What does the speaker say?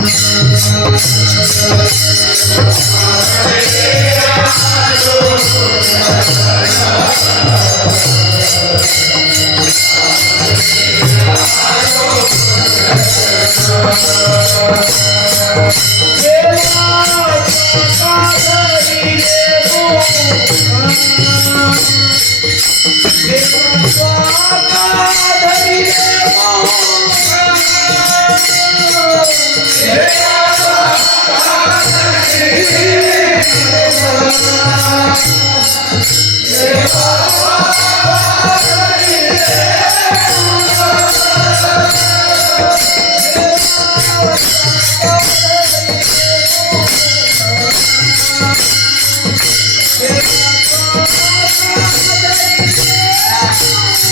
Música